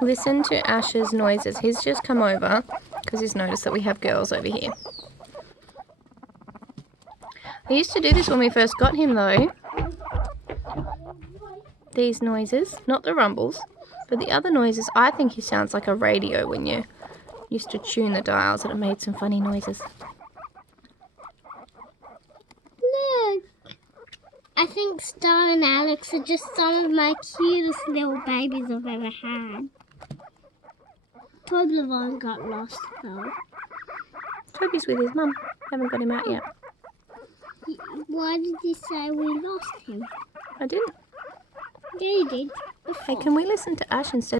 Listen to Ash's noises. He's just come over because he's noticed that we have girls over here. I used to do this when we first got him though. These noises, not the rumbles, but the other noises. I think he sounds like a radio when you used to tune the dials, and it made some funny noises. Look! I think Star and Alex are just some of my cutest little babies I've ever had. Toblerone got lost though. Toby's with his mum. Haven't got him out yet. Why did you say we lost him? I didn't. Yeah, you did. Hey, can we listen to Ash instead?